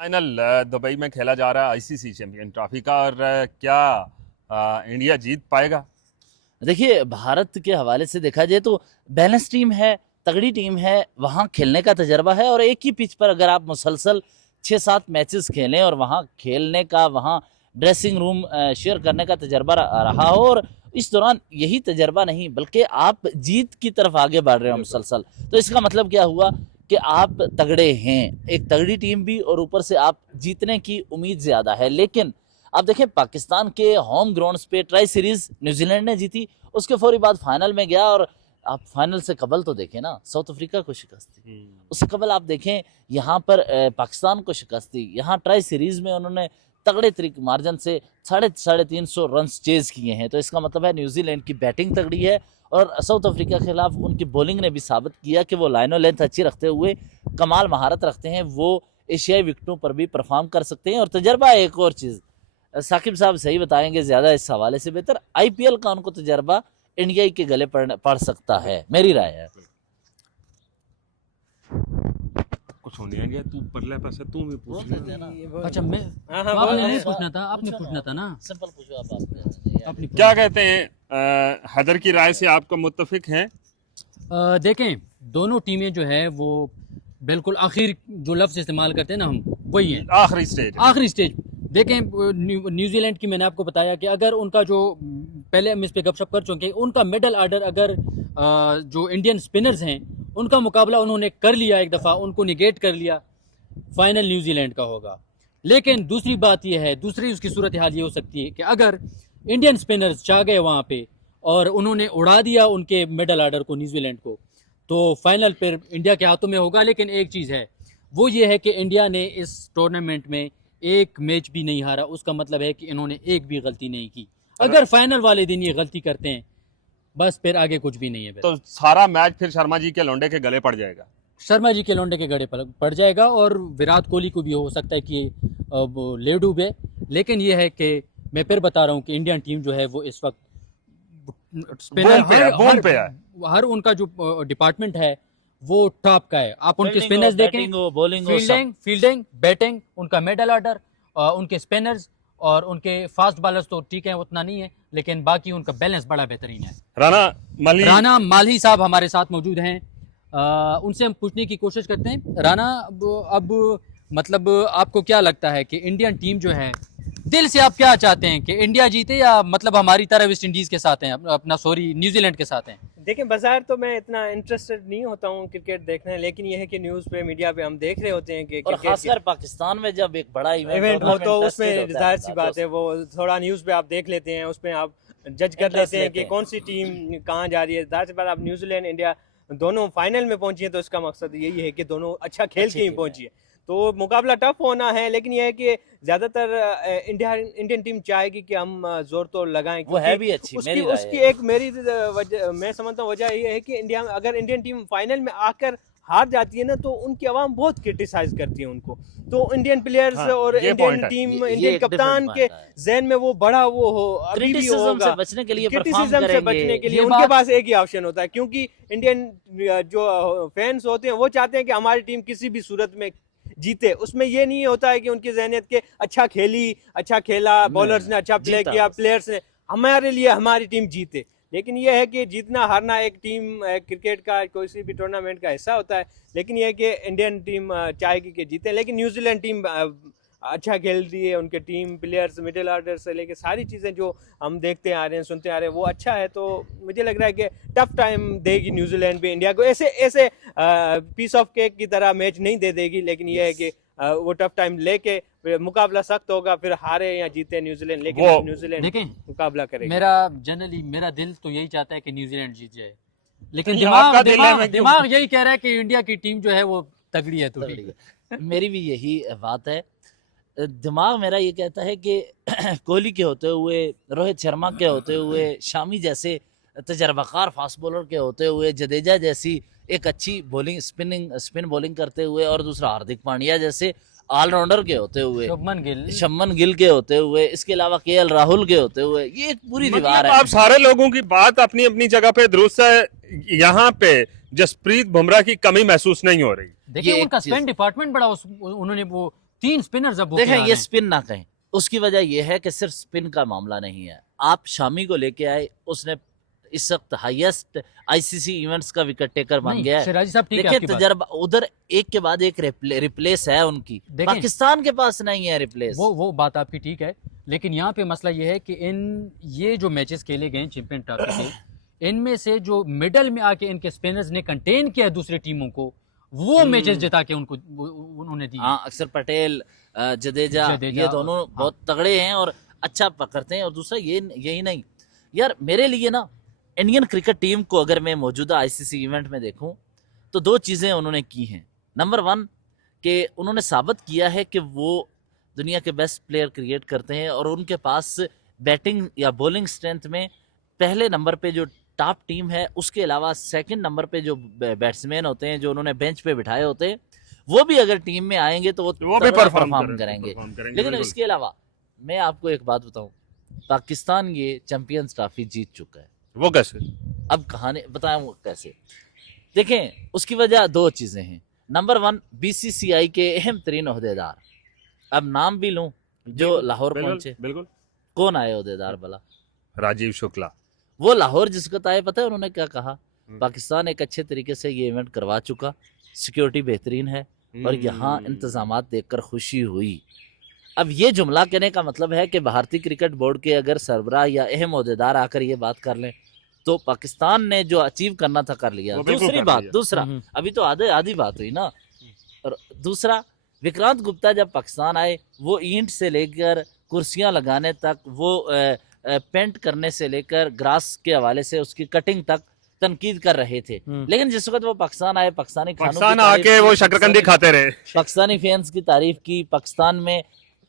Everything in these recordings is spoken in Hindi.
फाइनल दुबई में खेला जा रहा है आईसीसी चैंपियन ट्रॉफी का और क्या इंडिया जीत पाएगा? देखिए, भारत के हवाले से देखा जाए तो बैलेंस टीम है, तगड़ी टीम है, वहाँ खेलने का तजर्बा है। और एक ही पिच पर अगर आप मुसलसल 6-7 मैचेस खेलें और वहाँ खेलने का, वहाँ ड्रेसिंग रूम शेयर करने का तजर्बा रहा हो, और इस दौरान यही तजर्बा नहीं बल्कि आप जीत की तरफ आगे बढ़ रहे हो मुसलसल, तो इसका मतलब क्या हुआ कि आप तगड़े हैं। एक तगड़ी टीम भी, और ऊपर से आप जीतने की उम्मीद ज़्यादा है। लेकिन आप देखें, पाकिस्तान के होम ग्राउंड्स पे ट्राई सीरीज न्यूजीलैंड ने जीती, उसके फौरी बाद फाइनल में गया। और आप फाइनल से कबल तो देखें ना, साउथ अफ्रीका को शिकस्त दी। उससे कबल आप देखें यहाँ पर पाकिस्तान को शिकस्त दी। यहाँ ट्राई सीरीज में उन्होंने तगड़े तरीके मार्जिन से 350 रन चेज किए हैं। तो इसका मतलब है न्यूजीलैंड की बैटिंग तगड़ी है, और साउथ अफ्रीका के खिलाफ उनकी बॉलिंग ने भी साबित किया कि वो लाइनो लेंथ अच्छी रखते हुए कमाल महारत रखते हैं। वो एशियाई विकेटों पर भी परफॉर्म कर सकते हैं। और तजर्बा है एक और चीज़, साकिब साहब सही बताएंगे ज़्यादा इस हवाले से बेहतर, आईपीएल का उनको तजर्बा इंडिया के गले पड़ सकता है, मेरी राय है। कुछ होने गया तू परले पासे तू भी पूछ ले ना। अच्छा, मैं हाँ, आपने नहीं पूछना था, आपने पूछना था ना। सिंपल पूछो आप आपने क्या कहते हैं, हैदर की राय से आपको मुत्तफिक हैं? देखें, दोनों टीमें जो है वो बिल्कुल आखिर जो लफ्ज़ इस्तेमाल करते हैं ना हम, वही है आखिरी स्टेज। देखें, न्यूजीलैंड की मैंने आपको बताया कि अगर उनका जो पहले हम इस पे गपशप कर चुके हैं, उनका मिडल आर्डर अगर जो इंडियन स्पिनर्स हैं उनका मुकाबला उन्होंने कर लिया, एक दफ़ा उनको निगेट कर लिया, फाइनल न्यूजीलैंड का होगा। लेकिन दूसरी बात यह है, दूसरी उसकी सूरत हाल ये हो सकती है कि अगर इंडियन स्पिनर्स चाह गए वहाँ पे और उन्होंने उड़ा दिया उनके मिडल आर्डर को, न्यूजीलैंड को, तो फाइनल फिर इंडिया के हाथों में होगा। लेकिन एक चीज़ है, वो ये है कि इंडिया ने इस टूर्नामेंट में एक मैच भी नहीं हारा। उसका मतलब है कि इन्होंने एक भी गलती नहीं की। अगर फाइनल वाले दिन ये गलती करते हैं, बस फिर आगे कुछ भी नहीं है। तो सारा मैच फिर शर्मा जी के लौंडे के गले पड़ जाएगा। शर्मा जी के लौंडे के गड़े पड़ जाएगा, और विराट कोहली को भी हो सकता है कि ले डूबे। लेकिन ये है कि मैं फिर बता रहा हूँ कि इंडियन टीम जो है वो इस वक्त बॉल पे है। हर उनका जो डिपार्टमेंट है वो टॉप का है। आप उनके स्पिनर्स देखें, बॉलिंग, फील्डिंग, बैटिंग, उनका मिडल ऑर्डर, उनके स्पिनर्स और उनके फास्ट बॉलर्स तो ठीक है, उतना नहीं है, लेकिन बाकी उनका बैलेंस बड़ा बेहतरीन है। राना माली साहब हमारे साथ मौजूद हैं, उनसे हम पूछने की कोशिश करते हैं। राना, अब मतलब आपको क्या लगता है कि इंडियन टीम जो है, दिल से आप क्या चाहते हैं कि इंडिया जीते, या मतलब हमारी तरह वेस्ट इंडीज़ के साथ हैं, अपना सॉरी न्यूजीलैंड के साथ हैं? देखिए, बाजार तो मैं इतना इंटरेस्टेड नहीं होता हूँ क्रिकेट देखने, लेकिन यह है कि न्यूज़ पे, मीडिया पे हम देख रहे होते हैं कि और खासकर पाकिस्तान में जब एक बड़ा इवेंट हो तो उसमें जाहिर सी बात है वो थोड़ा न्यूज़ पे आप देख लेते हैं, उसमें आप जज कर लेते हैं कि कौन सी टीम कहाँ जा रही है। जाहिर सी बात, आप न्यूजीलैंड इंडिया दोनों फाइनल में पहुंची है, तो इसका मकसद यही है कि दोनों अच्छा खेल के ही पहुंची है। तो मुकाबला टफ होना है, लेकिन यह है कि ज़्यादातर इंडियन टीम चाहेगी कि हम जोर तो लगाएं। वो है भी अच्छी, उसकी एक मेरी मैं समझता हूँ वजह ये है कि अगर इंडियन टीम फाइनल में आकर हार जाती है ना, तो उनकी आवाम बहुत क्रिटिसाइज करती है उनको। तो इंडियन प्लेयर्स और इंडियन टीम, इंडियन कप्तान के जहन में वो बड़ा वो हो, अभी भी होगा, से बचने के लिए उनके पास एक ही ऑप्शन होता है, क्योंकि इंडियन जो फैंस होते हैं वो चाहते हैं कि हमारी टीम किसी भी सूरत में जीते। उसमें ये नहीं होता है कि उनकी जहनियत के अच्छा खेला, बॉलर्स ने अच्छा प्ले किया, प्लेयर्स ने, हमारे लिए हमारी टीम जीते। लेकिन यह है कि जीतना हारना एक टीम क्रिकेट का कोई भी टूर्नामेंट का हिस्सा होता है। लेकिन यह है कि इंडियन टीम चाहेगी कि जीते। लेकिन न्यूजीलैंड टीम अच्छा खेल रही है, उनके टीम प्लेयर्स, मिडिल ऑर्डर से लेके सारी चीज़ें जो हम देखते आ रहे हैं, सुनते आ रहे हैं, वो अच्छा है। तो मुझे लग रहा है कि टफ टाइम देगी न्यूजीलैंड भी इंडिया को, ऐसे पीस ऑफ केक की तरह मैच नहीं दे देगी। लेकिन यह है कि वो टफ टाइम लेके मुकाबला सख्त होगा, फिर हारे या जीते न्यूजीलैंड, लेकिन न्यूजीलैंड मुकाबला करेगा। मेरा दिल तो यही चाहता है कि न्यूजीलैंड जीत जाए, लेकिन दिमाग यही कह रहा है कि इंडिया की टीम जो है वो तगड़ी है, तो मेरी भी यही बात है। दिमाग मेरा ये कहता है कि कोहली के होते हुए, रोहित शर्मा के होते हुए, शामी जैसे तजर्बाकार फास्ट बॉलर के होते हुए, जडेजा जैसी एक अच्छी स्पिन बॉलिंग करते हुए, और दूसरा हार्दिक पांड्या जैसे ऑलराउंडर के होते हुए, शुभमन गिल के होते हुए, इसके अलावा केएल राहुल के होते हुए, ये एक पूरी दीवार है। आप सारे लोगों की बात अपनी अपनी जगह पे दुरुस्त है। यहाँ पे जसप्रीत बुमराह की कमी महसूस नहीं हो रही। देखिए, उनका स्पिन डिपार्टमेंट बड़ा उन्होंने वो 3 स्पिनर्स अब वो देखें खिला ये रहे हैं। स्पिन ना कहें, उसकी वजह यह है कि सिर्फ स्पिन का मामला नहीं है। आप शामी को लेके आए, उसने इस वक्त हाईएस्ट आईसीसी इवेंट्स का विकेट टेकर बन नहीं, गया है। सिराजी साहब ठीक है देखिए आपकी बात। तजर्बा उधर एक के बाद एक रिप्लेस है उनकी, देखें, पाकिस्तान के पास नहीं है रिप्लेस। वो बात आपकी ठीक है, लेकिन यहाँ पे मसला ये है कि ये जो मैचेस खेले गए चैंपियन ट्रॉफी के, इनमें से जो मिडल में आके इनके स्पिनर्स ने कंटेन किया दूसरी टीमों को, वो मैचेस जिता के उन्होंने दी। हाँ, अक्सर पटेल, जडेजा, जडेजा, ये दोनों हाँ। बहुत तगड़े हैं और अच्छा पकड़ते हैं। और दूसरा यही नहीं यार, मेरे लिए ना इंडियन क्रिकेट टीम को अगर मैं मौजूदा आईसीसी इवेंट में देखूं तो 2 चीज़ें उन्होंने की हैं। नंबर 1 कि उन्होंने साबित किया है कि वो दुनिया के बेस्ट प्लेयर क्रिएट करते हैं और उनके पास बैटिंग या बॉलिंग स्ट्रेंथ में पहले नंबर पे जो टॉप टीम है, उसके अलावा सेकंड नंबर पे जो बैट्समैन होते हैं जो उन्होंने बेंच पे बिठाए होते हैं, वो भी अगर टीम में आएंगे तो वो भी तगड़ा परफॉर्म करेंगे। लेकिन बिल्कुल। इसके अलावा मैं आपको एक बात बताऊं, पाकिस्तान ये चैंपियंस ट्रॉफी जीत चुका है। वो कैसे? अब कहानी बताएं वो कैसे। देखें उसकी वजह 2 चीजें हैं। नंबर 1 बीसीसीआई के अहम तरीन ओहदेदार, अब नाम भी लूं, जो लाहौर पहुंचे। बिल्कुल। कौन आए ओहदेदार भला? राजीव शुक्ला। वो लाहौर जिसको आए, पता है उन्होंने क्या कहा? पाकिस्तान एक अच्छे तरीके से ये इवेंट करवा चुका, सिक्योरिटी बेहतरीन है और यहाँ इंतजामात देखकर खुशी हुई। अब ये जुमला कहने का मतलब है कि भारतीय क्रिकेट बोर्ड के अगर सरबराह या अहम ओहदेदार आकर ये बात कर लें तो पाकिस्तान ने जो अचीव करना था कर लिया। वो बिल्कुल दूसरी कर बात, लिया। दूसरा, अभी तो आधी बात हुई ना। और दूसरा, विक्रांत गुप्ता जब पाकिस्तान आए, वो ईंट से लेकर कुर्सियां लगाने तक, वो पेंट करने से लेकर ग्रास के हवाले से उसकी कटिंग तक तनकीद कर रहे थे। लेकिन जिस वक्त वो पाकिस्तान आए, पाकिस्तानी खानों की पाकिस्तान तारीफ आके की, वो शकरकंदी खाते रहे। पाकिस्तानी फैंस की तारीफ की, पाकिस्तान में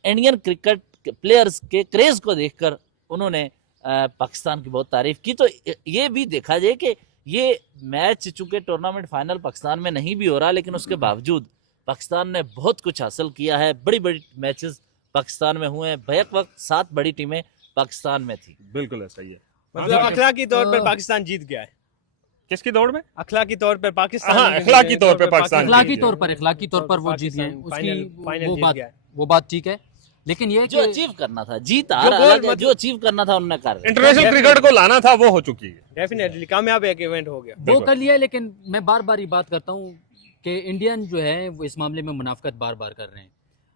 इंडियन क्रिकेट प्लेयर्स के क्रेज को देखकर उन्होंने पाकिस्तान की बहुत तारीफ की। तो ये भी देखा जाए कि ये मैच चूंकि टूर्नामेंट फाइनल पाकिस्तान में नहीं भी हो रहा, लेकिन उसके बावजूद पाकिस्तान ने बहुत कुछ हासिल किया है। बड़ी बड़ी मैचेस पाकिस्तान में हुए हैं, बैक वक्त 7 बड़ी टीमें पाकिस्तान में थी। बिल्कुल ऐसा ही है। मतलब अखलाकी तौर पर पाकिस्तान जीत गया है। किसकी दौड़ में? अखलाकी तौर पर पाकिस्तान, हाँ, अखलाकी तौर पे पाकिस्तान इखलाकी तौर पर वो जीत गए, उसकी वो बात ठीक है, लेकिन ये जो अचीव करना था, जीत आ रहा है, जो अचीव करना था उन्होंने कर लिया। इंटरनेशनल क्रिकेट को लाना था वो हो चुकी है। डेफिनेटली कामयाब एक इवेंट हो गया। वो कर लिया। लेकिन मैं बार बार ये बात करता हूँ कि इंडियन जो है वो इस मामले में मुनाफकत बार बार कर रहे हैं।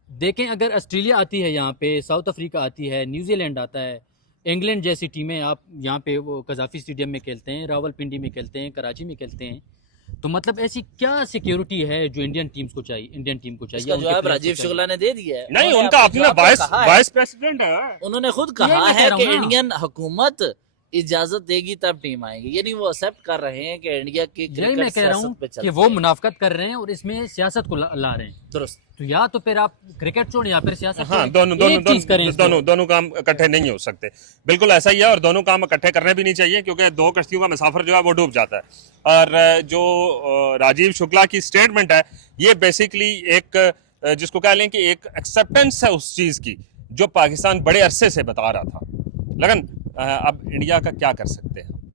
देखें, अगर ऑस्ट्रेलिया आती है यहाँ पे, साउथ अफ्रीका आती है, न्यूजीलैंड आता है, इंग्लैंड जैसी टीमें आप यहाँ पे वो कजाफी स्टेडियम में खेलते हैं, रावलपिंडी में खेलते हैं, कराची में खेलते हैं, तो मतलब ऐसी क्या सिक्योरिटी है जो इंडियन टीम्स को चाहिए, इंडियन टीम को चाहिए? इसका उनके जवाब players को राजीव चाहिए। शुक्ला ने दे दिया है। नहीं, उन्होंने उनका अपने अपना जवाब में कहा है। वाइस प्रेसिडेंट है। उन्होंने खुद यही कहा मैं है कह कि रहा हूँ ना। इंडियन हुकूमत इजाजत देगी तब टीम आएंगे, यानी वो एक्सेप्ट कर रहे हैं कि इंडिया की यही मैं क्रिकेट कह रहा सियासत हूँ पे कि चलती वो है। मुनाफकत कर रहे हैं और इसमें सियासत को ला रहे हैं। दुरुस्त। तो या तो फिर आप क्रिकेट छोड़ या फिर सियासत हाँ, छोड़। एक चीज करें इसको। दोनों काम इकट्ठे नहीं हो सकते। बिल्कुल ऐसा ही है, और दोनों काम इकट्ठे करने भी नहीं चाहिए, क्योंकि 2 कश्तियों का मुसाफिर जो है वो डूब जाता है। और जो राजीव शुक्ला की स्टेटमेंट है, ये बेसिकली एक जिसको कह लें कि एक एक्सेप्टेंस है उस चीज़ की जो पाकिस्तान बड़े अरसे से बता रहा था। लेकिन अब इंडिया का क्या कर सकते हैं?